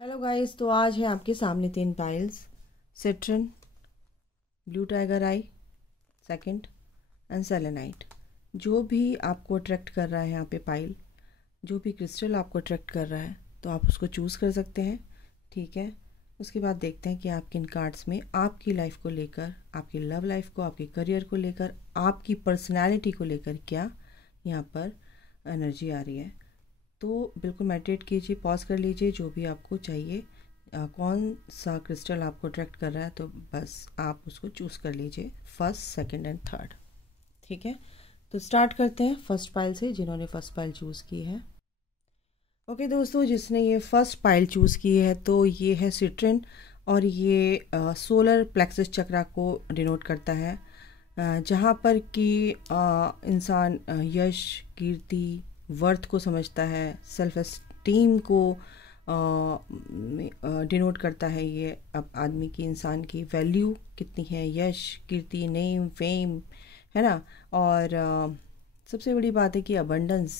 Hello guys, तो आज है आपके सामने 3 piles, सिट्रन, blue tiger I second and selenite. जो भी आपको अट्रैक्ट कर रहा है यहाँ पे पाइल, जो भी क्रिस्टल आपको अट्रैक्ट कर रहा है तो आप उसको चूज़ कर सकते हैं। ठीक है, उसके बाद देखते हैं कि आपके इन कार्ड्स में आपकी लाइफ को लेकर, आपकी लव लाइफ को, आपके करियर को लेकर, आपकी पर्सनैलिटी को लेकर क्या यहाँ पर एनर्जी आ रही है। तो बिल्कुल मेडिटेट कीजिए, पॉज कर लीजिए, जो भी आपको चाहिए, कौन सा क्रिस्टल आपको अट्रैक्ट कर रहा है तो बस आप उसको चूज़ कर लीजिए, फर्स्ट, सेकंड एंड थर्ड। ठीक है, तो स्टार्ट करते हैं फर्स्ट पाइल से, जिन्होंने फर्स्ट पाइल चूज़ की है। ओके दोस्तों, जिसने ये फर्स्ट पाइल चूज़ की है तो ये है सिट्रन, और ये सोलर प्लेक्सस चक्रा को डिनोट करता है, जहाँ पर कि इंसान यश, कीर्ति, वर्थ को समझता है, सेल्फ एस्टीम को डिनोट करता है। ये अब आदमी की, इंसान की वैल्यू कितनी है, यश, कीर्ति, नेम, फेम, है ना। और सबसे बड़ी बात है कि अबंडेंस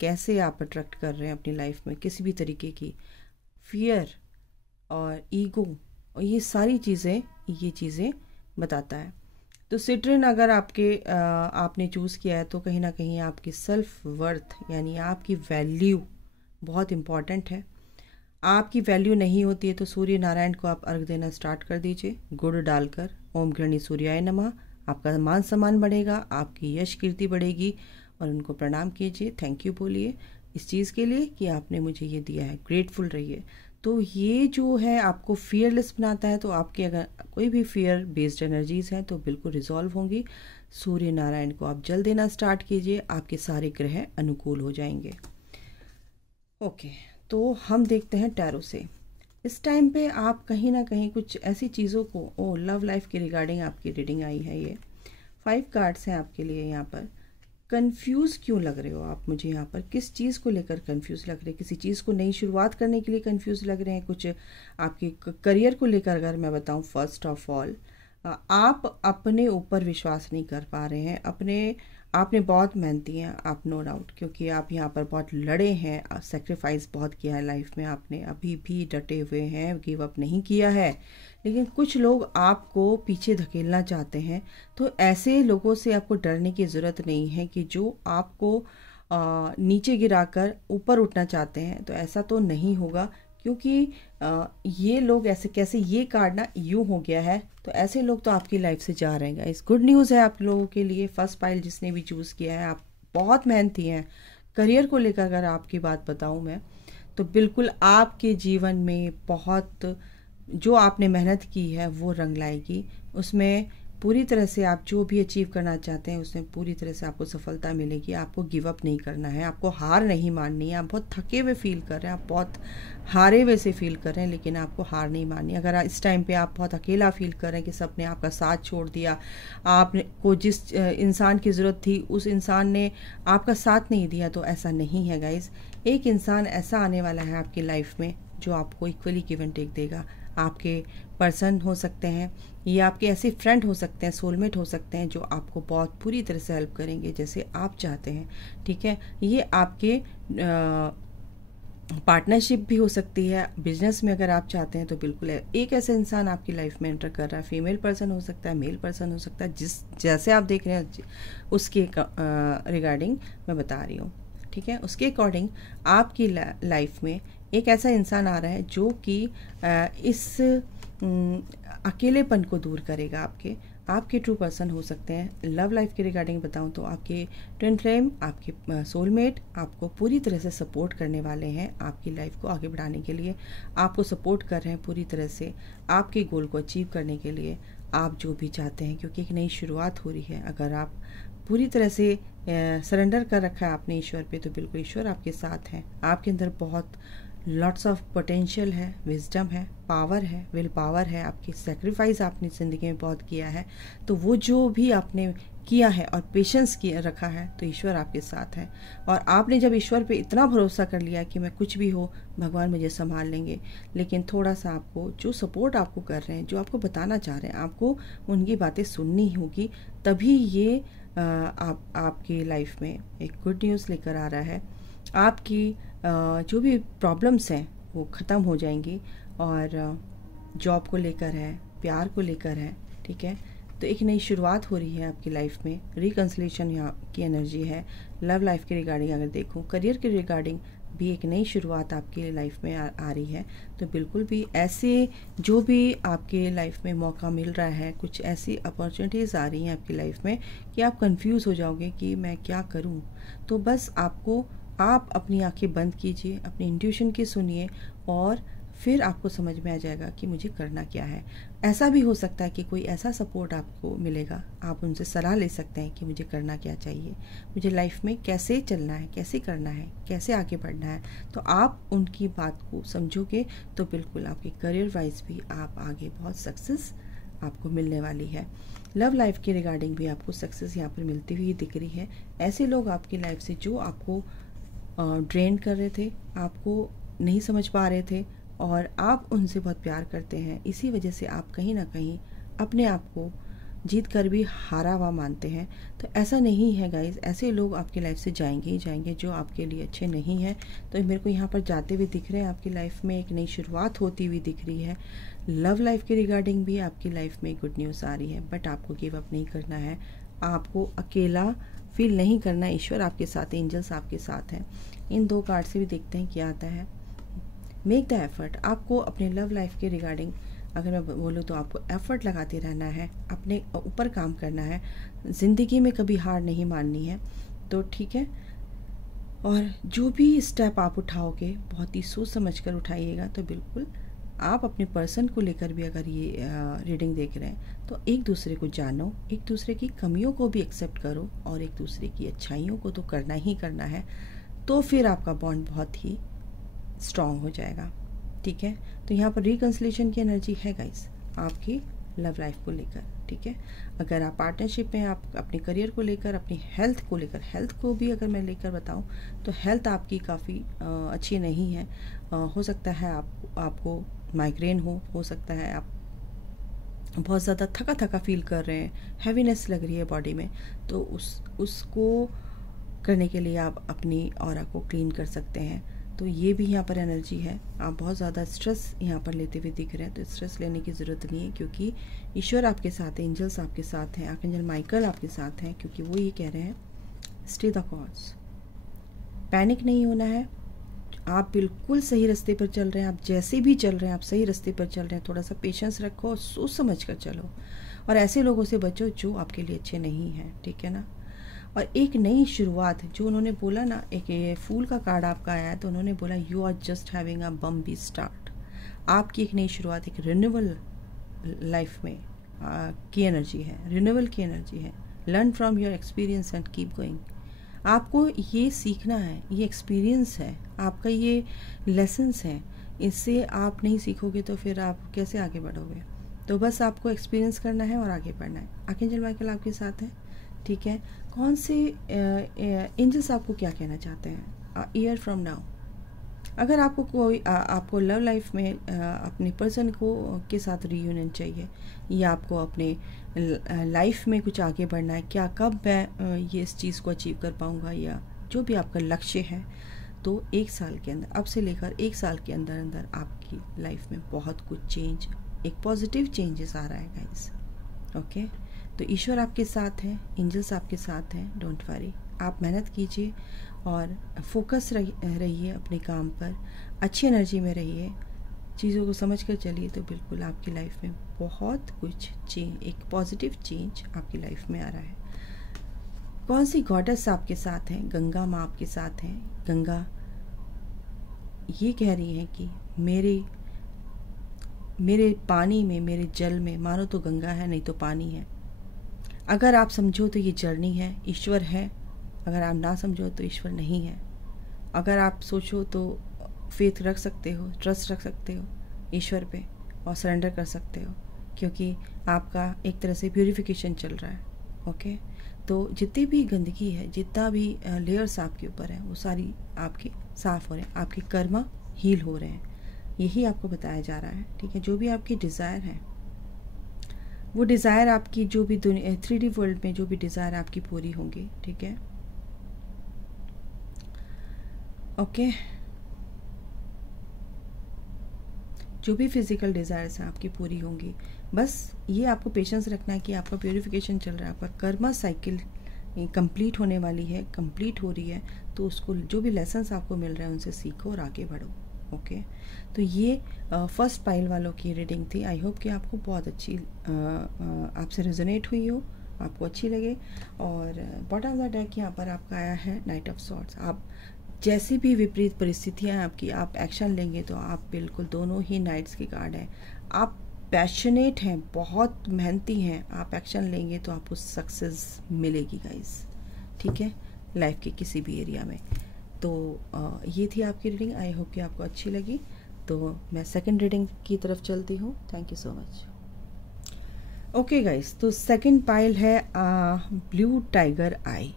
कैसे आप अट्रैक्ट कर रहे हैं अपनी लाइफ में, किसी भी तरीके की फियर और ईगो, और ये सारी चीज़ें, ये चीज़ें बताता है। तो सिट्रन अगर आपने चूज़ किया है तो कहीं ना कहीं आपकी सेल्फ वर्थ यानी आपकी वैल्यू बहुत इम्पॉर्टेंट है। आपकी वैल्यू नहीं होती है तो सूर्य नारायण को आप अर्घ देना स्टार्ट कर दीजिए, गुड़ डालकर, ओम गृणी सूर्याय नमः। आपका मान सम्मान बढ़ेगा, आपकी यश कीर्ति बढ़ेगी, और उनको प्रणाम कीजिए, थैंक यू बोलिए इस चीज़ के लिए कि आपने मुझे ये दिया है, ग्रेटफुल रहिए। तो ये जो है आपको फियरलेस बनाता है, तो आपके अगर कोई भी फियर बेस्ड एनर्जीज़ हैं तो बिल्कुल रिजॉल्व होंगी। सूर्य नारायण को आप जल देना स्टार्ट कीजिए, आपके सारे ग्रह अनुकूल हो जाएंगे। ओके, तो हम देखते हैं टैरो से। इस टाइम पे आप कहीं ना कहीं कुछ ऐसी चीज़ों को, लव लाइफ के रिगार्डिंग आपकी रीडिंग आई है। ये 5 कार्ड्स हैं आपके लिए। यहाँ पर कंफ्यूज क्यों लग रहे हो आप मुझे, यहाँ पर किस चीज़ को लेकर कंफ्यूज लग रहे हैं? किसी चीज़ को नई शुरुआत करने के लिए कंफ्यूज लग रहे हैं, कुछ आपके करियर को लेकर अगर मैं बताऊँ, फर्स्ट ऑफ ऑल आप अपने ऊपर विश्वास नहीं कर पा रहे हैं। आपने बहुत मेहनती हैं आप, नो डाउट, क्योंकि आप यहाँ पर बहुत लड़े हैं, सेक्रीफाइस बहुत किया है लाइफ में आपने, अभी भी डटे हुए हैं, गिव अप नहीं किया है। लेकिन कुछ लोग आपको पीछे धकेलना चाहते हैं, तो ऐसे लोगों से आपको डरने की ज़रूरत नहीं है कि जो आपको नीचे गिराकर ऊपर उठना चाहते हैं, तो ऐसा तो नहीं होगा। क्योंकि ये लोग ऐसे कैसे, ये कार्ड ना यूँ हो गया है, तो ऐसे लोग तो आपकी लाइफ से जा रहे हैं। इस गुड न्यूज़ है आप लोगों के लिए। फर्स्ट पाइल जिसने भी चूज़ किया है, आप बहुत मेहनती हैं। करियर को लेकर अगर आपकी बात बताऊं मैं, तो बिल्कुल आपके जीवन में बहुत, जो आपने मेहनत की है वो रंग लाएगी। उसमें पूरी तरह से आप जो भी अचीव करना चाहते हैं उसमें पूरी तरह से आपको सफलता मिलेगी। आपको गिव अप नहीं करना है, आपको हार नहीं माननी है। आप बहुत थके हुए फील कर रहे हैं, आप बहुत हारे हुए से फील कर रहे हैं, लेकिन आपको हार नहीं माननी। अगर इस टाइम पे आप बहुत अकेला फील कर रहे हैं कि सबने आपका साथ छोड़ दिया, आपने को जिस इंसान की ज़रूरत थी उस इंसान ने आपका साथ नहीं दिया, तो ऐसा नहीं है गाइज। एक इंसान ऐसा आने वाला है आपकी लाइफ में जो आपको इक्वली गिव एंड टेक देगा। आपके पर्सन हो सकते हैं, ये आपके ऐसे फ्रेंड हो सकते हैं, सोलमेट हो सकते हैं, जो आपको बहुत पूरी तरह से हेल्प करेंगे जैसे आप चाहते हैं। ठीक है, ये आपके पार्टनरशिप भी हो सकती है। बिजनेस में अगर आप चाहते हैं तो बिल्कुल है। एक ऐसा इंसान आपकी लाइफ में एंटर कर रहा है, फीमेल पर्सन हो सकता है, मेल पर्सन हो सकता है, जैसे आप देख रहे हैं उसके रिगार्डिंग मैं बता रही हूँ। ठीक है, उसके अकॉर्डिंग आपकी लाइफ में एक ऐसा इंसान आ रहा है जो कि इस अकेलेपन को दूर करेगा। आपके ट्रू पर्सन हो सकते हैं। लव लाइफ के रिगार्डिंग बताऊं तो आपके ट्विन फ्लेम, आपके सोलमेट आपको पूरी तरह से सपोर्ट करने वाले हैं। आपकी लाइफ को आगे बढ़ाने के लिए आपको सपोर्ट कर रहे हैं पूरी तरह से, आपके गोल को अचीव करने के लिए, आप जो भी चाहते हैं। क्योंकि एक नई शुरुआत हो रही है। अगर आप पूरी तरह से सरेंडर कर रखा है आपने ईश्वर पे, तो बिल्कुल ईश्वर आपके साथ हैं। आपके अंदर बहुत लॉट्स ऑफ पोटेंशियल है, विजडम है, पावर है, विल पावर है। आपकी सेक्रीफाइस आपने ज़िंदगी में बहुत किया है, तो वो जो भी आपने किया है और पेशेंस किया रखा है, तो ईश्वर आपके साथ है। और आपने जब ईश्वर पे इतना भरोसा कर लिया कि मैं कुछ भी हो, भगवान मुझे संभाल लेंगे, लेकिन थोड़ा सा आपको, जो सपोर्ट आपको कर रहे हैं, जो आपको बताना चाह रहे हैं, आपको उनकी बातें सुननी होगी। तभी ये आपकी लाइफ में एक गुड न्यूज़ लेकर आ रहा है। आपकी जो भी प्रॉब्लम्स हैं वो ख़त्म हो जाएंगी। और जॉब को लेकर है, प्यार को लेकर है, ठीक है। तो एक नई शुरुआत हो रही है आपकी लाइफ में, रिकन्सिलेशन यहाँ की एनर्जी है। लव लाइफ के रिगार्डिंग अगर देखूँ, करियर के रिगार्डिंग भी एक नई शुरुआत आपकी लाइफ में आ रही है। तो बिल्कुल भी ऐसे जो भी आपके लाइफ में मौका मिल रहा है, कुछ ऐसी अपॉर्चुनिटीज़ आ रही हैं आपकी लाइफ में कि आप कंफ्यूज हो जाओगे कि मैं क्या करूं। तो बस आप अपनी आंखें बंद कीजिए, अपनी इंट्यूशन की सुनिए और फिर आपको समझ में आ जाएगा कि मुझे करना क्या है। ऐसा भी हो सकता है कि कोई ऐसा सपोर्ट आपको मिलेगा, आप उनसे सलाह ले सकते हैं कि मुझे करना क्या चाहिए, मुझे लाइफ में कैसे चलना है, कैसे करना है, कैसे आगे बढ़ना है। तो आप उनकी बात को समझोगे तो बिल्कुल आपके करियर वाइज भी आप आगे बहुत सक्सेस आपको मिलने वाली है। लव लाइफ के रिगार्डिंग भी आपको सक्सेस यहाँ पर मिलती हुई दिख रही है। ऐसे लोग आपकी लाइफ से जो आपको ड्रेन कर रहे थे, आपको नहीं समझ पा रहे थे और आप उनसे बहुत प्यार करते हैं, इसी वजह से आप कहीं ना कहीं अपने आप को जीत कर भी हारा हुआ मानते हैं। तो ऐसा नहीं है गाइस, ऐसे लोग आपकी लाइफ से जाएंगे ही जाएंगे जो आपके लिए अच्छे नहीं हैं। तो मेरे को यहाँ पर जाते हुए दिख रहे हैं, आपकी लाइफ में एक नई शुरुआत होती हुई दिख रही है। लव लाइफ के रिगार्डिंग भी आपकी लाइफ में गुड न्यूज़ आ रही है, बट आपको गिव अप नहीं करना है, आपको अकेला फील नहीं करना। ईश्वर आपके साथ है, एंजल्स आपके साथ हैं। इन दो कार्ड से भी देखते हैं क्या आता है। मेक द एफर्ट, आपको अपने लव लाइफ के रिगार्डिंग अगर मैं बोलूँ तो आपको एफर्ट लगाते रहना है, अपने ऊपर काम करना है, ज़िंदगी में कभी हार नहीं माननी है। तो ठीक है, और जो भी स्टेप आप उठाओगे बहुत ही सोच समझ कर उठाइएगा। तो बिल्कुल आप अपने पर्सन को लेकर भी अगर ये रीडिंग देख रहे हैं तो एक दूसरे को जानो, एक दूसरे की कमियों को भी एक्सेप्ट करो और एक दूसरे की अच्छाइयों को तो करना ही करना है। तो फिर आपका बॉन्ड बहुत ही स्ट्रॉन्ग हो जाएगा, ठीक है। तो यहाँ पर रिकन्सिलेशन की एनर्जी है गाइस आपकी लव लाइफ को लेकर, ठीक है। अगर आप पार्टनरशिप में, आप अपने करियर को लेकर, अपनी हेल्थ को लेकर, हेल्थ को भी अगर मैं लेकर बताऊँ तो हेल्थ आपकी काफ़ी अच्छी नहीं है। हो सकता है आपको माइग्रेन हो सकता है आप बहुत ज़्यादा थका थका फील कर रहे हैं, हैवीनेस लग रही है बॉडी में। तो उसको करने के लिए आप अपनी ऑरा को क्लीन कर सकते हैं। तो ये भी यहाँ पर एनर्जी है। आप बहुत ज़्यादा स्ट्रेस यहाँ पर लेते हुए दिख रहे हैं, तो स्ट्रेस लेने की ज़रूरत नहीं है क्योंकि ईश्वर आपके साथ है, एंजल्स आपके साथ हैं, आर्कएंजल माइकल आपके साथ हैं, क्योंकि वो ये कह रहे हैं स्टे द कोर्स, पैनिक नहीं होना है। आप बिल्कुल सही रास्ते पर चल रहे हैं, आप जैसे भी चल रहे हैं आप सही रास्ते पर चल रहे हैं। थोड़ा सा पेशेंस रखो और सोच समझ कर चलो और ऐसे लोगों से बचो जो आपके लिए अच्छे नहीं हैं, ठीक है ना। और एक नई शुरुआत, जो उन्होंने बोला ना, एक ये फूल का कार्ड आपका आया है तो उन्होंने बोला you are just having a bumpy start. आपकी एक नई शुरुआत, एक रिन्यूअल लाइफ में की एनर्जी है, रिन्यूअल की एनर्जी है। Learn from your experience and keep going. आपको ये सीखना है, ये एक्सपीरियंस है आपका, ये लेसन्स हैं। इससे आप नहीं सीखोगे तो फिर आप कैसे आगे बढ़ोगे। तो बस आपको एक्सपीरियंस करना है और आगे बढ़ना है। आर्कएंजल माइकल आपके साथ हैं, ठीक है। कौन से एंजल्स आपको क्या कहना चाहते हैं ईयर फ्रॉम नाउ। अगर आपको आपको लव लाइफ में अपने पर्सन को के साथ रीयूनियन चाहिए या आपको अपने लाइफ में कुछ आगे बढ़ना है, क्या कब मैं ये इस चीज़ को अचीव कर पाऊँगा, या जो भी आपका लक्ष्य है, तो एक साल के अंदर, अब से लेकर एक साल के अंदर अंदर आपकी लाइफ में बहुत कुछ चेंज, एक पॉजिटिव चेंजेस आ रहा है गाइस, ओके। तो ईश्वर आपके साथ हैं, एंजल्स आपके साथ हैं, डोंट वरी। आप मेहनत कीजिए और फोकस रहिए अपने काम पर, अच्छी एनर्जी में रहिए, चीज़ों को समझ कर चलिए। तो बिल्कुल आपकी लाइफ में बहुत कुछ चेंज, एक पॉजिटिव चेंज आपकी लाइफ में आ रहा है। कौन सी गॉडेस आपके साथ हैं, गंगा माँ आपके साथ हैं। गंगा ये कह रही हैं कि मेरे पानी में, मेरे जल में, मानो तो गंगा है नहीं तो पानी है। अगर आप समझो तो ये जर्नी है, ईश्वर है। अगर आप ना समझो तो ईश्वर नहीं है। अगर आप सोचो तो फेथ रख सकते हो, ट्रस्ट रख सकते हो ईश्वर पे और सरेंडर कर सकते हो, क्योंकि आपका एक तरह से प्यूरिफिकेशन चल रहा है, ओके। तो जितनी भी गंदगी है, जितना भी लेयर्स आपके ऊपर है, वो सारी आपकी साफ़ हो रहे हैं, आपके कर्मा हील हो रहे हैं, यही आपको बताया जा रहा है, ठीक है। जो भी आपकी डिज़ायर है, वो डिज़ायर आपकी, जो भी दुनिया 3D वर्ल्ड में जो भी डिज़ायर आपकी पूरी होंगी, ठीक है, ओके। जो भी फिज़िकल डिज़ायर्स हैं आपकी पूरी होंगी। बस ये आपको पेशेंस रखना है कि आपका प्योरीफिकेशन चल रहा है, आपका कर्मा साइकिल कंप्लीट होने वाली है, कंप्लीट हो रही है, तो उसको जो भी लेसन्स आपको मिल रहे हैं उनसे सीखो और आगे बढ़ो। ओके, तो ये फर्स्ट पाइल वालों की रीडिंग थी। आई होप कि आपको बहुत अच्छी आपसे रेजोनेट हुई हो, आपको अच्छी लगे। और बॉटम ऑफ द डेक यहाँ पर आपका आया है नाइट ऑफ सॉर्ड्स। आप जैसी भी विपरीत परिस्थितियाँ आपकी, आप एक्शन लेंगे तो आप बिल्कुल, दोनों ही नाइट्स के कार्ड हैं। आप पैशनेट हैं, बहुत मेहनती हैं, आप एक्शन लेंगे तो आपको सक्सेस मिलेगी गाइस, ठीक है, लाइफ के किसी भी एरिया में। तो ये थी आपकी रीडिंग। आई होप कि आपको अच्छी लगी। तो मैं सेकंड रीडिंग की तरफ चलती हूँ। Thank you so much. Okay guys, तो सेकंड पाइल है ब्लू टाइगर आई।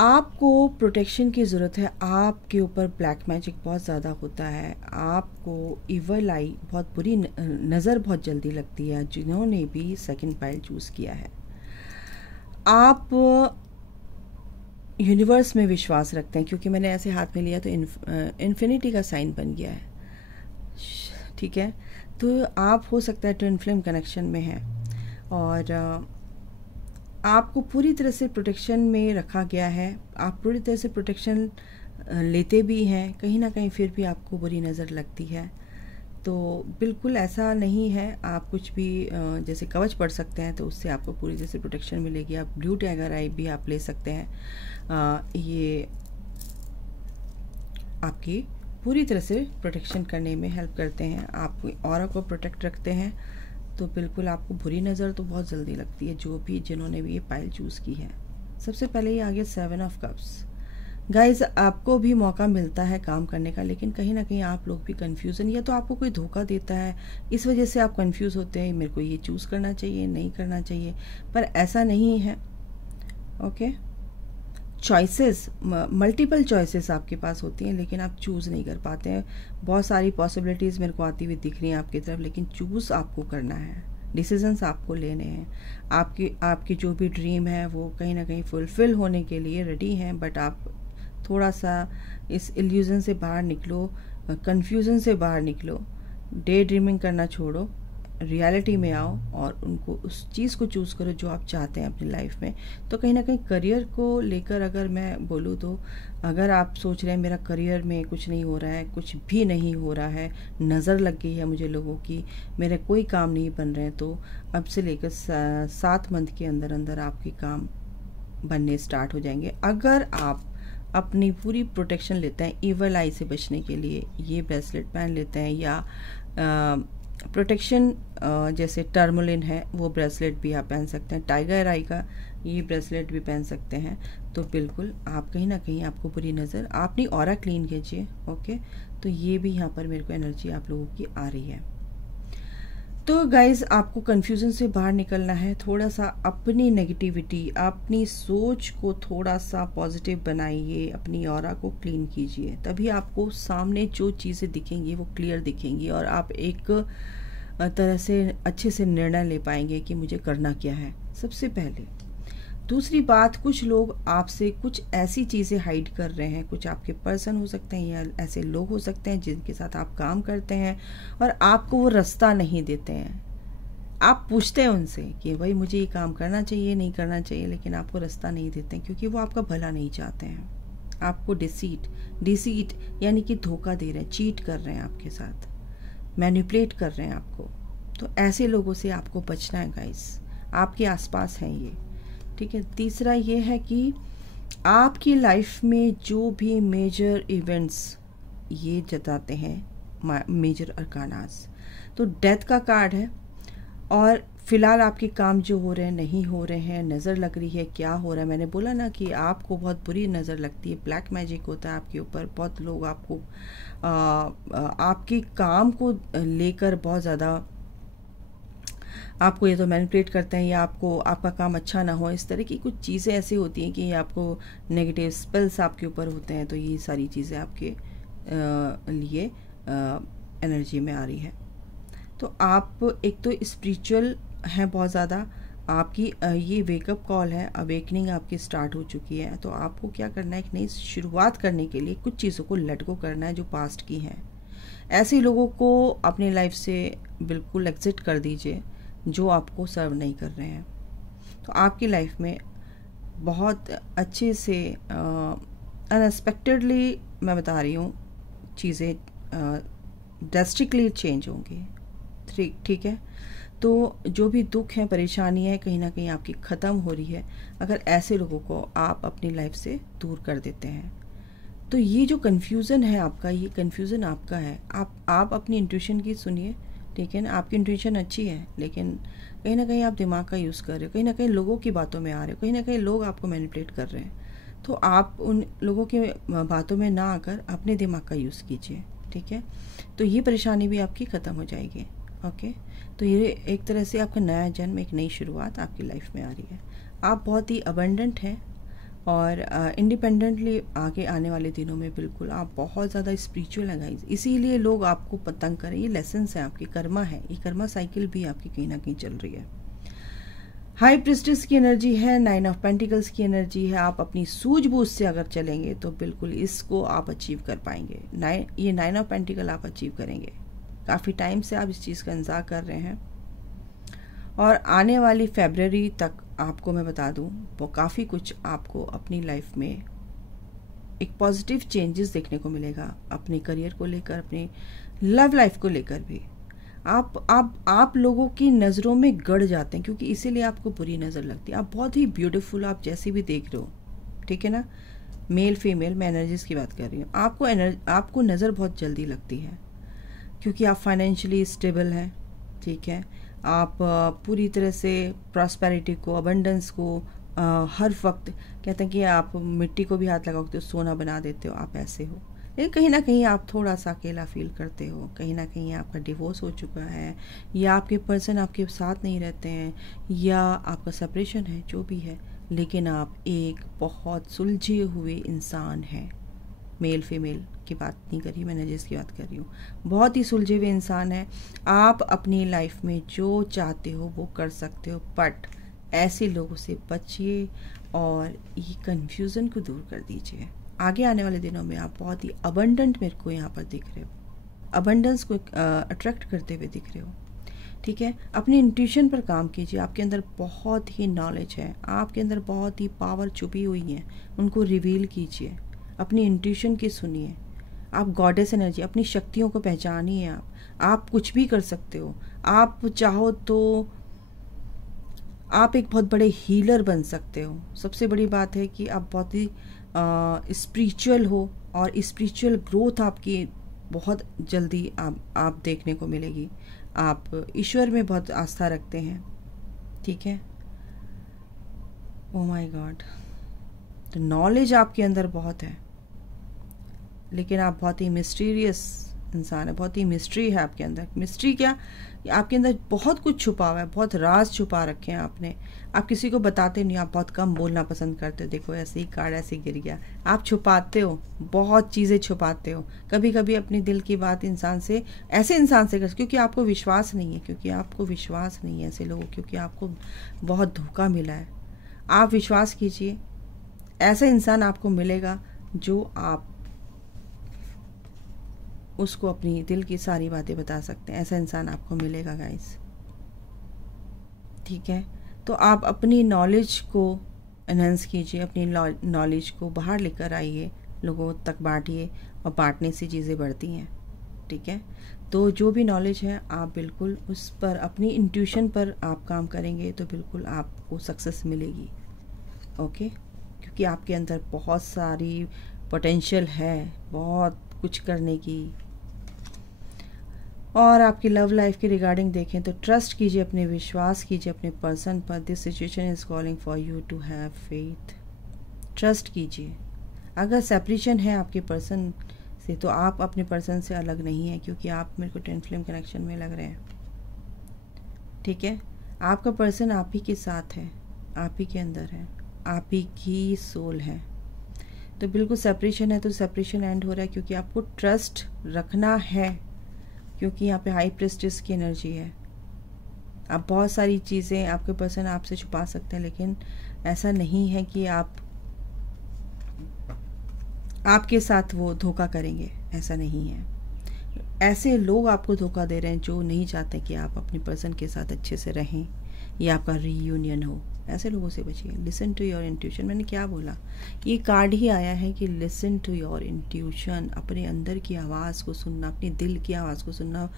आपको प्रोटेक्शन की ज़रूरत है। आपके ऊपर ब्लैक मैजिक बहुत ज़्यादा होता है, आपको इवल आई, बहुत बुरी नज़र बहुत जल्दी लगती है जिन्होंने भी सेकंड पाइल चूज़ किया है। आप यूनिवर्स में विश्वास रखते हैं, क्योंकि मैंने ऐसे हाथ में लिया तो इन्फिनिटी का साइन बन गया है, ठीक है। तो आप हो सकता है ट्विन फ्लेम कनेक्शन में हैं और आपको पूरी तरह से प्रोटेक्शन में रखा गया है। आप पूरी तरह से प्रोटेक्शन लेते भी हैं, कहीं ना कहीं फिर भी आपको बुरी नज़र लगती है। तो बिल्कुल ऐसा नहीं है, आप कुछ भी जैसे कवच पढ़ सकते हैं तो उससे आपको पूरी तरह से प्रोटेक्शन मिलेगी। आप ब्लू टाइगर आई भी आप ले सकते हैं, ये आपकी पूरी तरह से प्रोटेक्शन करने में हेल्प करते हैं, आप ऑरा को प्रोटेक्ट रखते हैं। तो बिल्कुल आपको बुरी नज़र तो बहुत जल्दी लगती है जिन्होंने भी ये पाइल चूज़ की है। सबसे पहले ये आगे 7 ऑफ कप्स। गाइज, आपको भी मौका मिलता है काम करने का, लेकिन कहीं ना कहीं आप लोग भी कंफ्यूजन, या तो आपको कोई धोखा देता है, इस वजह से आप कंफ्यूज होते हैं मेरे को ये चूज़ करना चाहिए नहीं करना चाहिए, पर ऐसा नहीं है। ओके, चॉइसेस, मल्टीपल चॉइसेस आपके पास होती हैं, लेकिन आप चूज़ नहीं कर पाते हैं। बहुत सारी पॉसिबिलिटीज़ मेरे को आती हुई दिख रही हैं आपकी तरफ, लेकिन चूज़ आपको करना है, डिसीजंस आपको लेने हैं। आपकी जो भी ड्रीम है वो कहीं ना कहीं फुलफ़िल होने के लिए रेडी हैं, बट आप थोड़ा सा इस इल्यूज़न से बाहर निकलो, कन्फ्यूज़न से बाहर निकलो, डे ड्रीमिंग करना छोड़ो, रियलिटी में आओ और उनको उस चीज़ को चूज़ करो जो आप चाहते हैं अपनी लाइफ में। तो कहीं ना कहीं करियर को लेकर अगर मैं बोलूँ तो अगर आप सोच रहे हैं मेरा करियर में कुछ नहीं हो रहा है, कुछ भी नहीं हो रहा है, नज़र लग गई है मुझे लोगों की, मेरे कोई काम नहीं बन रहे हैं, तो अब से लेकर 7 मंथ के अंदर अंदर आपके काम बनने स्टार्ट हो जाएंगे। अगर आप अपनी पूरी प्रोटेक्शन लेते हैं, इवल आई से बचने के लिए ये ब्रेसलेट पहन लेते हैं, या प्रोटेक्शन जैसे टर्मोलिन है वो ब्रेसलेट भी आप पहन सकते हैं, टाइगर आई का ये ब्रेसलेट भी पहन सकते हैं, तो बिल्कुल आप कहीं ना कहीं आपको बुरी नज़र, आप अपनी ऑरा क्लीन कीजिए। ओके, तो ये भी यहाँ पर मेरे को एनर्जी आप लोगों की आ रही है। तो गाइज़, आपको कन्फ्यूज़न से बाहर निकलना है, थोड़ा सा अपनी नेगेटिविटी, अपनी सोच को थोड़ा सा पॉजिटिव बनाइए, अपनी ऑरा को क्लीन कीजिए, तभी आपको सामने जो चीज़ें दिखेंगी वो क्लियर दिखेंगी और आप एक तरह से अच्छे से निर्णय ले पाएंगे कि मुझे करना क्या है सबसे पहले। दूसरी बात, कुछ लोग आपसे कुछ ऐसी चीज़ें हाइड कर रहे हैं, कुछ आपके पर्सन हो सकते हैं या ऐसे लोग हो सकते हैं जिनके साथ आप काम करते हैं और आपको वो रास्ता नहीं देते हैं। आप पूछते हैं उनसे कि भाई मुझे ये काम करना चाहिए नहीं करना चाहिए, लेकिन आपको रास्ता नहीं देते हैं क्योंकि वो आपका भला नहीं चाहते हैं। आपको डिसीट यानी कि धोखा दे रहे हैं, चीट कर रहे हैं आपके साथ, मैनिपुलेट कर रहे हैं आपको। तो ऐसे लोगों से आपको बचना है गाइस, आपके आसपास हैं ये, ठीक है। तीसरा ये है कि आपकी लाइफ में जो भी मेजर इवेंट्स ये जताते हैं मेजर अरकानास, तो डेथ का कार्ड है और फिलहाल आपके काम जो हो रहे हैं नहीं हो रहे हैं, नज़र लग रही है क्या हो रहा है। मैंने बोला ना कि आपको बहुत बुरी नज़र लगती है, ब्लैक मैजिक होता है आपके ऊपर। बहुत लोग आपको आपके काम को लेकर बहुत ज़्यादा आपको ये तो मैनिपुलेट करते हैं, या आपको आपका काम अच्छा ना हो, इस तरह की कुछ चीज़ें ऐसी होती हैं कि आपको नेगेटिव स्पेल्स आपके ऊपर होते हैं। तो ये सारी चीज़ें आपके लिए एनर्जी में आ रही है। तो आप एक तो स्पिरिचुअल हैं बहुत ज़्यादा, आपकी ये वेकअप कॉल है, अवेकनिंग आपकी स्टार्ट हो चुकी है। तो आपको क्या करना है, एक नई शुरुआत करने के लिए कुछ चीज़ों को लेट गो करना है जो पास्ट की हैं, ऐसे लोगों को अपनी लाइफ से बिल्कुल एग्जिट कर दीजिए जो आपको सर्व नहीं कर रहे हैं। तो आपकी लाइफ में बहुत अच्छे से अनएक्सपेक्टेडली मैं बता रही हूँ चीज़ें ड्रास्टिकली चेंज होंगी। ठीक है। तो जो भी दुख है, परेशानी है, कहीं ना कहीं आपकी ख़त्म हो रही है अगर ऐसे लोगों को आप अपनी लाइफ से दूर कर देते हैं। तो ये जो कन्फ्यूज़न है आपका, ये कन्फ्यूज़न आपका है। आप अपनी इंट्यूशन की सुनिए, ठीक है ना। आपकी इंट्यूशन अच्छी है, लेकिन कहीं ना कहीं आप दिमाग का यूज़ कर रहे हो, कहीं ना कहीं लोगों की बातों में आ रहे हो, कहीं ना कहीं लोग आपको मैनिपुलेट कर रहे हैं। तो आप उन लोगों की बातों में ना आकर अपने दिमाग का यूज़ कीजिए, ठीक है। तो ये परेशानी भी आपकी ख़त्म हो जाएगी। ओके। तो ये एक तरह से आपका नया जन्म, एक नई शुरुआत आपकी लाइफ में आ रही है। आप बहुत ही अबंडेंट हैं और इंडिपेंडेंटली आगे आने वाले दिनों में बिल्कुल आप बहुत ज़्यादा स्पिरिचुअल हैं गाइस। इसीलिए लोग आपको पतंग करें। ये लेसन्स है, आपकी कर्मा है, ये कर्मा साइकिल भी आपकी कहीं ना कहीं चल रही है। हाई प्रिस्टेस की एनर्जी है, 9 ऑफ पेंटिकल्स की एनर्जी है। आप अपनी सूझबूझ से अगर चलेंगे तो बिल्कुल इसको आप अचीव कर पाएंगे। ये 9 ऑफ पेंटिकल आप अचीव करेंगे। काफ़ी टाइम से आप इस चीज़ का इंतज़ार कर रहे हैं और आने वाली फरवरी तक आपको मैं बता दूं वो काफ़ी कुछ आपको अपनी लाइफ में एक पॉजिटिव चेंजेस देखने को मिलेगा, अपने करियर को लेकर, अपने लव लाइफ को लेकर भी। आप लोगों की नज़रों में गड़ जाते हैं, क्योंकि इसीलिए आपको बुरी नज़र लगती है। आप बहुत ही ब्यूटीफुल, आप जैसे भी देख रहे हो, ठीक है ना। मेल फीमेल, मैं एनर्जीज की बात कर रही हूँ। आपको नज़र बहुत जल्दी लगती है क्योंकि आप फाइनेंशियली स्टेबल हैं, ठीक है। आप पूरी तरह से प्रॉस्पेरिटी को, अबंडेंस को हर वक्त कहते हैं कि आप मिट्टी को भी हाथ लगाओगे तो सोना बना देते हो, आप ऐसे हो। लेकिन कहीं ना कहीं आप थोड़ा सा अकेला फील करते हो, कहीं ना कहीं आपका डिवोर्स हो चुका है, या आपके पर्सन आपके साथ नहीं रहते हैं, या आपका सेपरेशन है, जो भी है। लेकिन आप एक बहुत सुलझे हुए इंसान हैं। मेल फीमेल की बात नहीं कर रही, मैं एनर्जीज की बात कर रही हूँ। बहुत ही सुलझे हुए इंसान है। आप अपनी लाइफ में जो चाहते हो वो कर सकते हो, बट ऐसे लोगों से बचिए और ये कन्फ्यूज़न को दूर कर दीजिए। आगे आने वाले दिनों में आप बहुत ही अबंडेंट मेरे को यहाँ पर दिख रहे हो, अबंडेंस को अट्रैक्ट करते हुए दिख रहे हो, ठीक है। अपनी इंट्यूशन पर काम कीजिए। आपके अंदर बहुत ही नॉलेज है, आपके अंदर बहुत ही पावर छुपी हुई है, उनको रिवील कीजिए। अपनी इंट्यूशन की सुनिए। आप गॉडेस एनर्जी, अपनी शक्तियों को पहचानिए। आप कुछ भी कर सकते हो। आप चाहो तो आप एक बहुत बड़े हीलर बन सकते हो। सबसे बड़ी बात है कि आप बहुत ही स्पिरिचुअल हो और स्पिरिचुअल ग्रोथ आपकी बहुत जल्दी आप देखने को मिलेगी। आप ईश्वर में बहुत आस्था रखते हैं, ठीक है। ओह माय गॉड, तो नॉलेज आपके अंदर बहुत है, लेकिन आप बहुत ही मिस्टीरियस इंसान है। बहुत ही मिस्ट्री है आपके अंदर। मिस्ट्री क्या, आपके अंदर बहुत कुछ छुपा हुआ है, बहुत राज छुपा रखे हैं आपने। आप किसी को बताते नहीं, आप बहुत कम बोलना पसंद करते हो। देखो ऐसे ही कार्ड ऐसे गिर गया। आप छुपाते हो, बहुत चीज़ें छुपाते हो। कभी कभी अपनी दिल की बात इंसान से, ऐसे इंसान से कर, क्योंकि आपको विश्वास नहीं है, क्योंकि आपको विश्वास नहीं है ऐसे लोगों, क्योंकि आपको बहुत धोखा मिला है। आप विश्वास कीजिए, ऐसा इंसान आपको मिलेगा जो आप उसको अपनी दिल की सारी बातें बता सकते हैं। ऐसा इंसान आपको मिलेगा गाइस, ठीक है। तो आप अपनी नॉलेज को एनहेंस कीजिए, अपनी नॉलेज को बाहर लेकर आइए, लोगों तक बांटिए, और बांटने से चीज़ें बढ़ती हैं, ठीक है। तो जो भी नॉलेज है आप बिल्कुल उस पर, अपनी इंट्यूशन पर आप काम करेंगे तो बिल्कुल आपको सक्सेस मिलेगी, ओके। क्योंकि आपके अंदर बहुत सारी पोटेंशियल है, बहुत कुछ करने की। और आपकी लव लाइफ के रिगार्डिंग देखें तो ट्रस्ट कीजिए, अपने विश्वास कीजिए अपने पर्सन पर। This situation is calling for you to have faith. Trust कीजिए। अगर सेपरेशन है आपके पर्सन से तो आप अपने पर्सन से अलग नहीं हैं, क्योंकि आप मेरे को ट्विन फ्लेम कनेक्शन में लग रहे हैं, ठीक है। आपका पर्सन आप ही के साथ है, आप ही के अंदर है, आप ही की सोल है। तो बिल्कुल सेपरेशन है तो सेपरेशन एंड हो रहा है, क्योंकि आपको ट्रस्ट रखना है, क्योंकि यहाँ पे हाई प्रेस्टिस की एनर्जी है। आप बहुत सारी चीज़ें आपके पर्सन आपसे छुपा सकते हैं, लेकिन ऐसा नहीं है कि आपके साथ वो धोखा करेंगे, ऐसा नहीं है। ऐसे लोग आपको धोखा दे रहे हैं जो नहीं चाहते कि आप अपने पर्सन के साथ अच्छे से रहें या आपका रीयूनियन हो। ऐसे लोगों से बचिए। Listen to your intuition. मैंने क्या बोला, ये कार्ड ही आया है कि लिसन टू योर इंट्यूशन। अपने अंदर की आवाज़ को सुनना, अपने दिल की आवाज़ को सुनना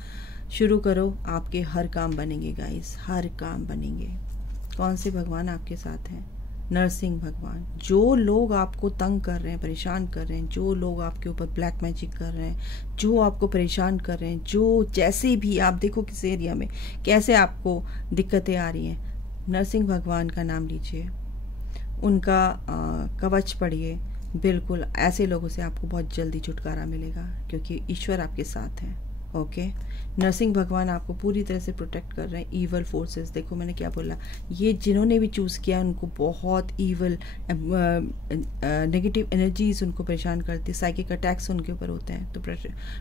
शुरू करो। आपके हर काम बनेंगे गाइस, हर काम बनेंगे। कौन से भगवान आपके साथ हैं? नरसिंह भगवान। जो लोग आपको तंग कर रहे हैं, परेशान कर रहे हैं, जो लोग आपके ऊपर ब्लैक मैजिक कर रहे हैं, जो आपको परेशान कर रहे हैं, जो जैसे भी आप देखो किस एरिया में कैसे आपको दिक्कतें आ रही हैं, नरसिंह भगवान का नाम लीजिए, उनका कवच पढ़िए। बिल्कुल ऐसे लोगों से आपको बहुत जल्दी छुटकारा मिलेगा क्योंकि ईश्वर आपके साथ हैं। ओके, नरसिंह भगवान आपको पूरी तरह से प्रोटेक्ट कर रहे हैं ईवल फोर्सेस। देखो मैंने क्या बोला, ये जिन्होंने भी चूज़ किया उनको बहुत ईवल नेगेटिव एनर्जीज उनको परेशान करती है, साइकिक अटैक्स उनके ऊपर होते हैं। तो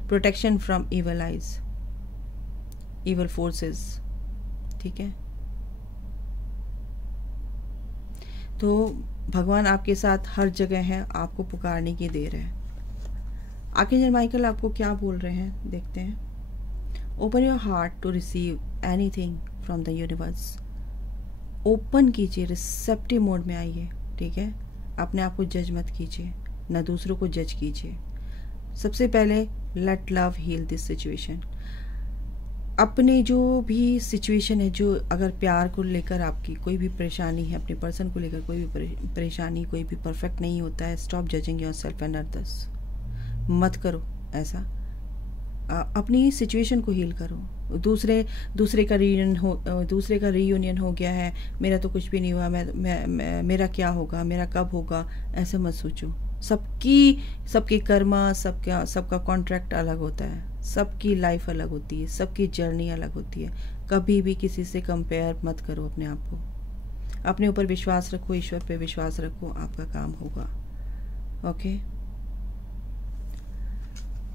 protection from evil eyes, evil forces. ठीक है, तो भगवान आपके साथ हर जगह है, आपको पुकारने की देर है। आर्कएंजल माइकल आपको क्या बोल रहे हैं, देखते हैं। Open your heart to receive anything from the universe. Open कीजिए, रिसेप्टिव मोड में आइए। ठीक है, अपने आप को जज मत कीजिए, ना दूसरों को जज कीजिए। सबसे पहले let love heal this situation. अपने जो भी सिचुएशन है, जो अगर प्यार को लेकर आपकी कोई भी परेशानी है, अपने पर्सन को लेकर कोई भी परेशानी, कोई भी परफेक्ट नहीं होता है। Stop judging yourself and others. मत करो ऐसा। अपनी सिचुएशन को हील करो। दूसरे का रीयूनियन हो गया है, मेरा तो कुछ भी नहीं हुआ, मेरा क्या होगा, मेरा कब होगा, ऐसे मत सोचो। सबके कर्मा, सबका कॉन्ट्रैक्ट अलग होता है, सबकी लाइफ अलग होती है, सबकी जर्नी अलग होती है। कभी भी किसी से कंपेयर मत करो अपने आप को। अपने ऊपर विश्वास रखो, ईश्वर पे विश्वास रखो, आपका काम होगा। ओके,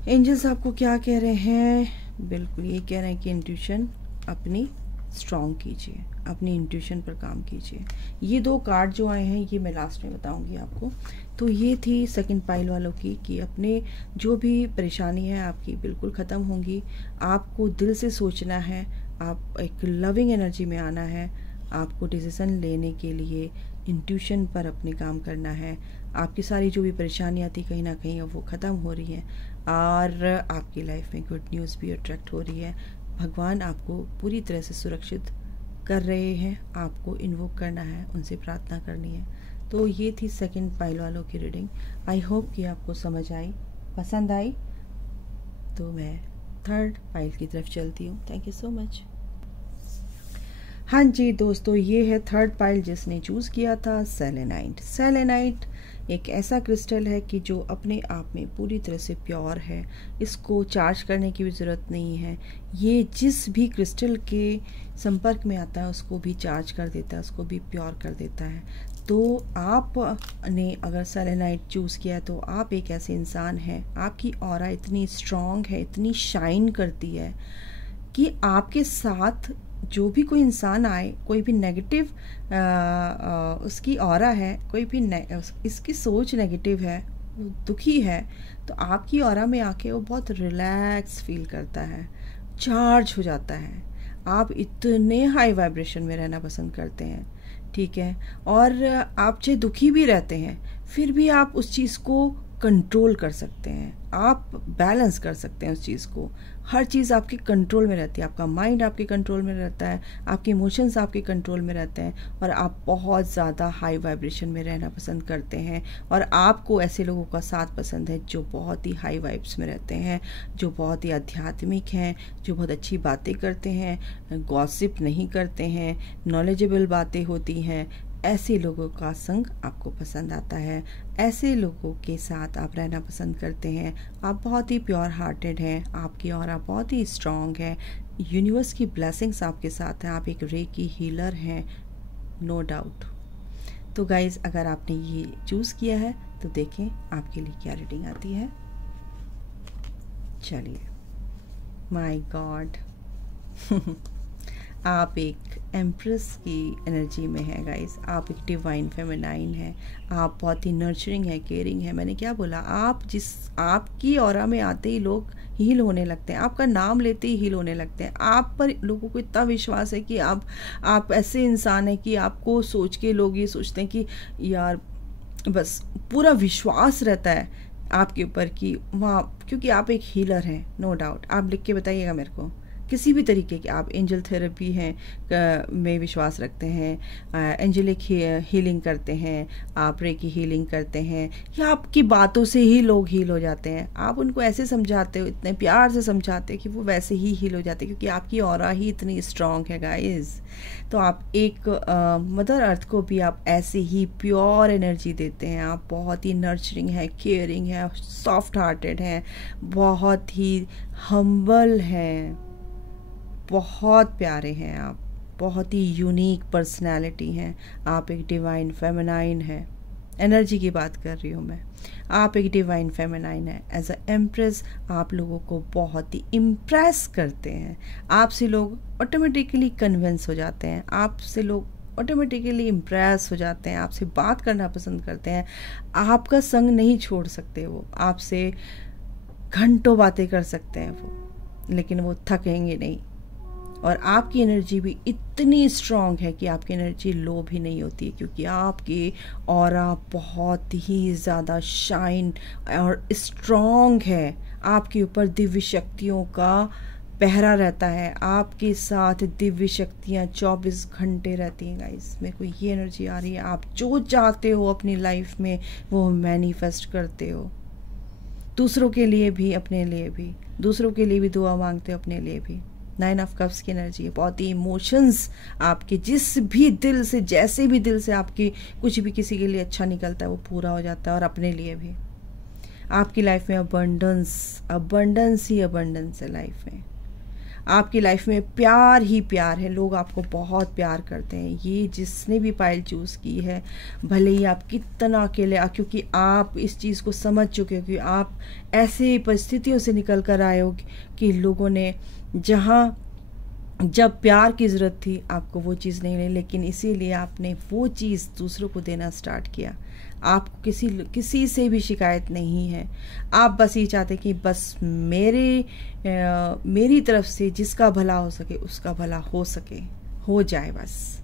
एंजल्स आपको क्या कह रहे हैं? बिल्कुल ये कह रहे हैं कि इंट्यूशन अपनी स्ट्रॉन्ग कीजिए, अपनी इंट्यूशन पर काम कीजिए। ये दो कार्ड जो आए हैं ये मैं लास्ट में बताऊंगी आपको। तो ये थी सेकंड पाइल वालों की कि अपने जो भी परेशानी है आपकी बिल्कुल ख़त्म होंगी। आपको दिल से सोचना है, आप एक लविंग एनर्जी में आना है, आपको डिसीज़न लेने के लिए इंट्यूशन पर अपने काम करना है। आपकी सारी जो भी परेशानियाँ थी कहीं ना कहीं अब वो ख़त्म हो रही हैं और आपकी लाइफ में गुड न्यूज़ भी अट्रैक्ट हो रही है। भगवान आपको पूरी तरह से सुरक्षित कर रहे हैं, आपको इन्वोक करना है, उनसे प्रार्थना करनी है। तो ये थी सेकंड पाइल वालों की रीडिंग। आई होप कि आपको समझ आई, पसंद आई। तो मैं थर्ड पाइल की तरफ चलती हूँ। Thank you so much. हाँ जी दोस्तों, ये है थर्ड पाइल जिसने चूज़ किया था सेलेनाइट। सेलेनाइट एक ऐसा क्रिस्टल है कि जो अपने आप में पूरी तरह से प्योर है, इसको चार्ज करने की भी ज़रूरत नहीं है। ये जिस भी क्रिस्टल के संपर्क में आता है उसको भी चार्ज कर देता है, उसको भी प्योर कर देता है। तो आपने अगर सेलेनाइट चूज़ किया तो आप एक ऐसे इंसान हैं, आपकी ऑरा इतनी स्ट्रॉन्ग है, इतनी शाइन करती है कि आपके साथ जो भी कोई इंसान आए, कोई भी नेगेटिव उसकी ऑरा है, कोई भी इसकी सोच नेगेटिव है, दुखी है, तो आपकी ऑरा में आके वो बहुत रिलैक्स फील करता है, चार्ज हो जाता है। आप इतने हाई वाइब्रेशन में रहना पसंद करते हैं, ठीक है। और आप चाहे दुखी भी रहते हैं फिर भी आप उस चीज़ को कंट्रोल कर सकते हैं, आप बैलेंस कर सकते हैं उस चीज़ को। हर चीज़ आपके कंट्रोल में रहती है, आपका माइंड आपके कंट्रोल में रहता है, आपके इमोशंस आपके कंट्रोल में रहते हैं और आप बहुत ज़्यादा हाई वाइब्रेशन में रहना पसंद करते हैं। और आपको ऐसे लोगों का साथ पसंद है जो बहुत ही हाई वाइब्स में रहते हैं, जो बहुत ही आध्यात्मिक हैं, जो बहुत अच्छी बातें करते हैं, गॉसिप नहीं करते हैं, नॉलेजेबल बातें होती हैं। ऐसे लोगों का संग आपको पसंद आता है, ऐसे लोगों के साथ आप रहना पसंद करते हैं। आप बहुत ही प्योर हार्टेड हैं, आपकी ऑरा बहुत ही स्ट्रॉन्ग है, यूनिवर्स की ब्लेसिंग्स आपके साथ हैं, आप एक रेकी हीलर हैं, नो डाउट। तो गाइज़, अगर आपने ये चूज़ किया है तो देखें आपके लिए क्या रीडिंग आती है। चलिए, माय गॉड आप एक एम्प्रेस की एनर्जी में है गाइस। आप एक डिवाइन फेमिनाइन है। आप बहुत ही नर्चरिंग है, केयरिंग है। मैंने क्या बोला, आप आपकी ऑरा में आते ही लोग हील होने लगते हैं। आपका नाम लेते ही हील होने लगते हैं। आप पर लोगों को इतना विश्वास है कि आप ऐसे इंसान हैं कि आपको सोच के लोग ये सोचते हैं कि यार, बस पूरा विश्वास रहता है आपके ऊपर कि वाह, क्योंकि आप एक हीलर हैं। No doubt. आप लिख के बताइएगा मेरे को किसी भी तरीके की। आप एंजल थेरेपी में विश्वास रखते हैं, एंजलिक हीलिंग करते हैं, आप रेकी हीलिंग करते हैं, या आपकी बातों से ही लोग हील हो जाते हैं। आप उनको ऐसे समझाते हो, इतने प्यार से समझाते हो कि वो वैसे ही हील हो जाते हैं, क्योंकि आपकी ऑरा ही इतनी स्ट्रांग है गाइस। तो आप एक मदर अर्थ को भी आप ऐसे ही प्योर एनर्जी देते हैं। आप बहुत ही नर्चरिंग है, केयरिंग है, सॉफ्ट हार्टेड है, बहुत ही हम्बल हैं, बहुत प्यारे हैं आप, बहुत ही यूनिक पर्सनालिटी हैं। आप एक डिवाइन फेमिनाइन है। एनर्जी की बात कर रही हूँ मैं। आप एक डिवाइन फेमिनाइन है। एज अ एम्प्रेस आप लोगों को बहुत ही इम्प्रेस करते हैं। आपसे लोग ऑटोमेटिकली कन्विंस हो जाते हैं, आपसे लोग ऑटोमेटिकली इम्प्रेस हो जाते हैं, आपसे बात करना पसंद करते हैं। आपका संग नहीं छोड़ सकते वो, आपसे घंटों बातें कर सकते हैं वो, लेकिन वो थकेंगे नहीं। और आपकी एनर्जी भी इतनी स्ट्रॉन्ग है कि आपकी एनर्जी लो भी नहीं होती, क्योंकि आपकी ऑरा बहुत ही ज़्यादा शाइन और स्ट्रॉन्ग है। आपके ऊपर दिव्य शक्तियों का पहरा रहता है। आपके साथ दिव्य शक्तियाँ 24 घंटे रहती हैं गाइस। मेरे को ये एनर्जी आ रही है। आप जो चाहते हो अपनी लाइफ में वो मैनिफेस्ट करते हो, दूसरों के लिए भी, अपने लिए भी। दूसरों के लिए भी दुआ मांगते हो, अपने लिए भी। 9 ऑफ कप्स की एनर्जी है। बहुत ही इमोशंस आपके, जिस भी दिल से, जैसे भी दिल से आपकी कुछ भी किसी के लिए अच्छा निकलता है वो पूरा हो जाता है, और अपने लिए भी। आपकी लाइफ में अबंडेंस ही अबंडेंस है लाइफ में। आपकी लाइफ में प्यार ही प्यार है। लोग आपको बहुत प्यार करते हैं। ये जिसने भी पायल चूज़ की है, भले ही आप कितना अकेले, क्योंकि आप इस चीज़ को समझ चुके हो कि आप ऐसे परिस्थितियों से निकल कर आए हो कि लोगों ने जब प्यार की ज़रूरत थी आपको वो चीज़ नहीं मिली, लेकिन इसीलिए आपने वो चीज़ दूसरों को देना स्टार्ट किया। आपको किसी से भी शिकायत नहीं है। आप बस ये चाहते कि बस मेरी तरफ से जिसका भला हो सके उसका भला हो जाए बस,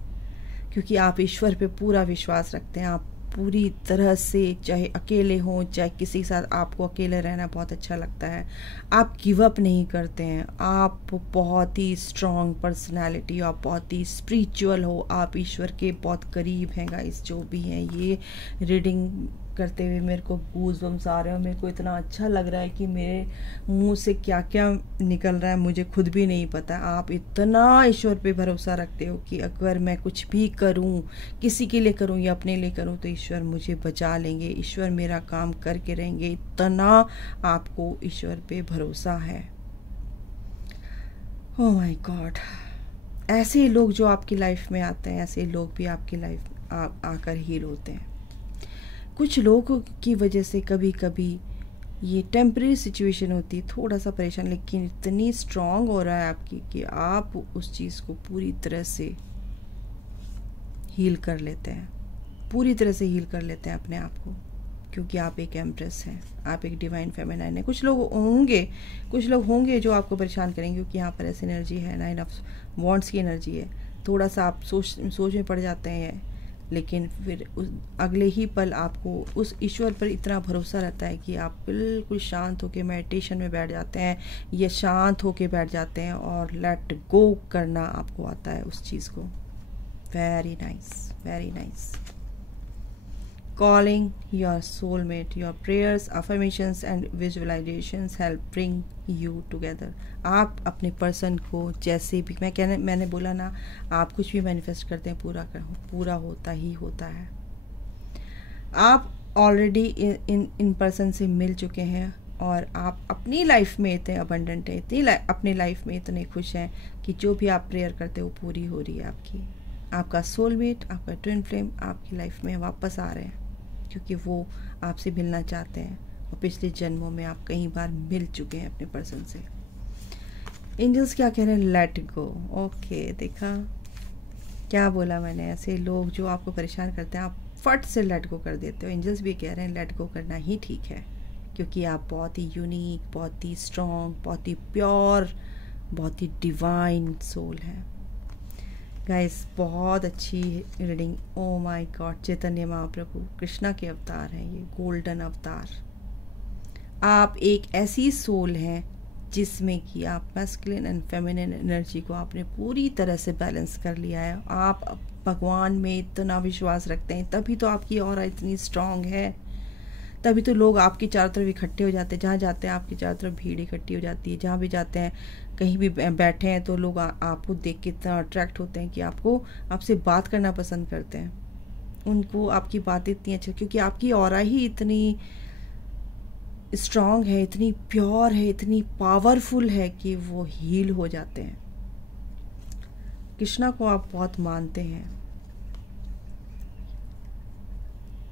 क्योंकि आप ईश्वर पे पूरा विश्वास रखते हैं। आप पूरी तरह से, चाहे अकेले हों चाहे किसी के साथ, आपको अकेले रहना बहुत अच्छा लगता है। आप गिव अप नहीं करते हैं। आप बहुत ही स्ट्रॉन्ग पर्सनालिटी, आप बहुत ही स्पिरिचुअल हो, आप ईश्वर के बहुत करीब हैं गाइस। जो भी हैं, ये रीडिंग करते हुए मेरे को गूज़बम्स आ रहे हैं। मेरे को इतना अच्छा लग रहा है कि मेरे मुंह से क्या क्या निकल रहा है मुझे खुद भी नहीं पता। आप इतना ईश्वर पे भरोसा रखते हो कि अगर मैं कुछ भी करूं, किसी के लिए करूं या अपने लिए करूं, तो ईश्वर मुझे बचा लेंगे, ईश्वर मेरा काम करके रहेंगे। इतना आपको ईश्वर पे भरोसा है। Oh my God. ऐसे लोग जो आपकी लाइफ में आते हैं, ऐसे लोग भी आपकी लाइफ आकर हील होते हैं। कुछ लोगों की वजह से कभी कभी ये टेम्परेरी सिचुएशन होती है, थोड़ा सा परेशान, लेकिन इतनी स्ट्रांग हो रहा है आपकी कि आप उस चीज़ को पूरी तरह से हील कर लेते हैं, पूरी तरह से हील कर लेते हैं अपने आप को, क्योंकि आप एक एम्प्रेस हैं, आप एक डिवाइन फेमिनाइन है। कुछ लोग होंगे जो आपको परेशान करेंगे, क्योंकि यहाँ पर ऐसी एनर्जी है, 9 ऑफ वॉन्ड्स की एनर्जी है। थोड़ा सा आप सोच में पड़ जाते हैं, लेकिन फिर अगले ही पल आपको उस ईश्वर पर इतना भरोसा रहता है कि आप बिल्कुल शांत होकर मेडिटेशन में बैठ जाते हैं, या शांत होकर बैठ जाते हैं और लेट गो करना आपको आता है उस चीज़ को। Very nice, very nice. Calling your soulmate, your prayers, affirmations and visualizations help bring you together. आप अपने पर्सन को जैसे भी, मैंने बोला ना, आप कुछ भी मैनिफेस्ट करते हैं पूरा होता ही होता है। आप ऑलरेडी इन पर्सन से मिल चुके हैं, और आप अपनी लाइफ में इतने अबंडेंट हैं, अपनी लाइफ में इतने खुश हैं कि जो भी आप प्रेयर करते हो वो पूरी हो रही है आपकी। आपका सोलमेट, आपका ट्विन फ्लेम आपकी लाइफ में वापस आ रहे हैं, क्योंकि वो आपसे मिलना चाहते हैं, और पिछले जन्मों में आप कई बार मिल चुके हैं अपने पर्सन से। एंजल्स क्या कह रहे हैं, लेट गो। ओके, देखा क्या बोला मैंने, ऐसे लोग जो आपको परेशान करते हैं आप फट से लेट गो कर देते हो। एंजल्स भी कह रहे हैं लेट गो करना ही ठीक है, क्योंकि आप बहुत ही यूनिक, बहुत ही स्ट्रॉन्ग, बहुत ही प्योर, बहुत ही डिवाइन सोल है। गाइस बहुत अच्छी reading. Oh my God, Chaitanya Mahaprabhu Krishna के अवतार हैं ये, गोल्डन अवतार। आप एक ऐसी सोल हैं जिसमें कि आप मैस्कुलिन एंड फेमिनिन एनर्जी को आपने पूरी तरह से बैलेंस कर लिया है। आप भगवान में इतना विश्वास रखते हैं, तभी तो आपकी ऑरा इतनी स्ट्रांग है, तभी तो लोग आपकी चारों तरफ इकट्ठे हो जाते हैं। जहाँ जाते हैं आपकी चारों तरफ भीड़ इकट्ठी हो जाती है। जहाँ भी जाते हैं, कहीं भी बैठे हैं तो लोग आपको देख के इतना अट्रैक्ट होते हैं कि आपसे बात करना पसंद करते हैं। उनको आपकी बातें इतनी अच्छी, क्योंकि आपकी ऑरा ही इतनी स्ट्रांग है, इतनी प्योर है, इतनी पावरफुल है कि वो हील हो जाते हैं। कृष्णा को आप बहुत मानते हैं।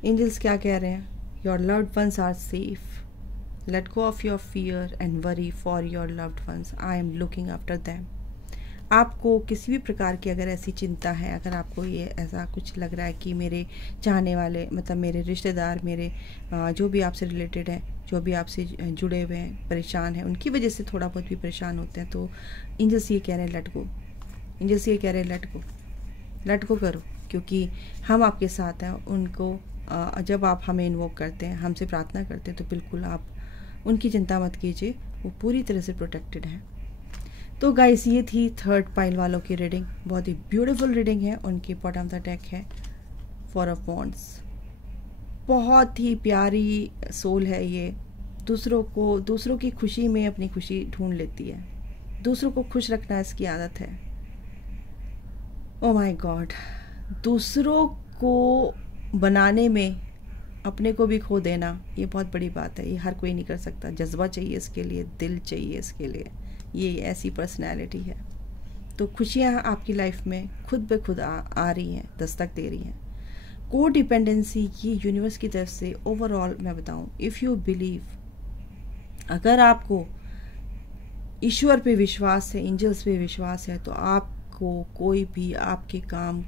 एंजल्स क्या कह रहे हैं, your loved ones are safe, let go of your fear and worry for your loved ones, I am looking after them. आपको किसी भी प्रकार की अगर ऐसी चिंता है, अगर आपको ये ऐसा कुछ लग रहा है कि मेरे चाहने वाले, मतलब मेरे रिश्तेदार, मेरे जो भी आपसे रिलेटेड है, जो भी आपसे जुड़े हुए हैं, परेशान हैं, उनकी वजह से थोड़ा बहुत भी परेशान होते हैं, तो एंजल्स ये कह रहे हैं लेट गो। एंजल्स ये कह रहे हैं लेट गो करो, क्योंकि हम आपके साथ हैं। उनको जब आप हमें इन्वोक करते हैं, हमसे प्रार्थना करते हैं, तो बिल्कुल आप उनकी चिंता मत कीजिए, वो पूरी तरह से प्रोटेक्टेड है। तो गाइस ये थी थर्ड पाइल वालों की रीडिंग। बहुत ही ब्यूटीफुल रीडिंग है। उनकी बॉटम ऑफ द डेक है फोर ऑफ वॉन्ड्स। बहुत ही प्यारी सोल है ये। दूसरों की खुशी में अपनी खुशी ढूंढ लेती है। दूसरों को खुश रखना इसकी आदत है। ओ माय गॉड, दूसरों को बनाने में अपने को भी खो देना, ये बहुत बड़ी बात है। ये हर कोई नहीं कर सकता। जज्बा चाहिए इसके लिए, दिल चाहिए इसके लिए। ये ऐसी पर्सनैलिटी है। तो खुशियाँ आपकी लाइफ में खुद ब खुद आ रही हैं, दस्तक दे रही हैं। को डिपेंडेंसी ये यूनिवर्स की तरफ से ओवरऑल मैं बताऊं, इफ़ यू बिलीव, अगर आपको ईश्वर पे विश्वास है, एंजल्स पे विश्वास है, तो आपको कोई भी आपके काम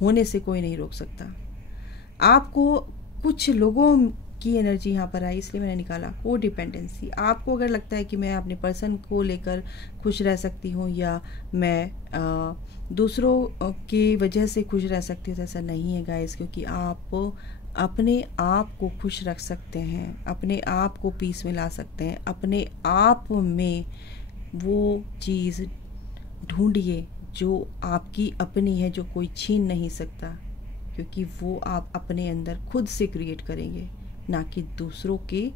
होने से कोई नहीं रोक सकता। आपको कुछ लोगों की एनर्जी यहाँ पर आई, इसलिए मैंने निकाला को डिपेंडेंसी। आपको अगर लगता है कि मैं अपने पर्सन को लेकर खुश रह सकती हूँ, या मैं दूसरों की वजह से खुश रह सकती हूँ, तो ऐसा नहीं है गाइस, क्योंकि आप अपने आप को खुश रख सकते हैं, अपने आप को पीस में ला सकते हैं। अपने आप में वो चीज़ ढूंढिए जो आपकी अपनी है, जो कोई छीन नहीं सकता, क्योंकि वो आप अपने अंदर खुद से क्रिएट करेंगे, ना कि दूसरों के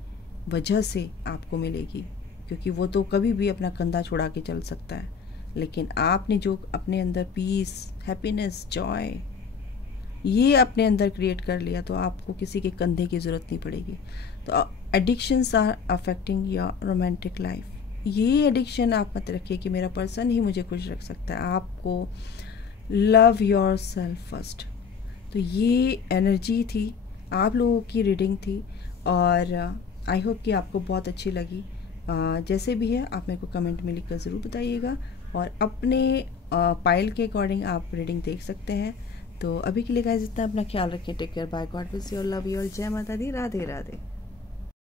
वजह से आपको मिलेगी, क्योंकि वो तो कभी भी अपना कंधा छुड़ा के चल सकता है। लेकिन आपने जो अपने अंदर पीस, हैप्पीनेस, जॉय ये अपने अंदर क्रिएट कर लिया, तो आपको किसी के कंधे की ज़रूरत नहीं पड़ेगी। तो addictions are affecting your romantic life. ये एडिक्शन आप मत रखिए कि मेरा पर्सन ही मुझे खुश रख सकता है। आपको लव योर सेल्फ फर्स्ट। तो ये एनर्जी थी, आप लोगों की रीडिंग थी, और आई होप कि आपको बहुत अच्छी लगी। जैसे भी है आप मेरे को कमेंट में लिखकर ज़रूर बताइएगा, और अपने पाइल के अकॉर्डिंग आप रीडिंग देख सकते हैं। तो अभी के लिए गाइस इतना, अपना ख्याल रखें, take care, bye, God bless you, love you all, जय माता दी, राधे राधे।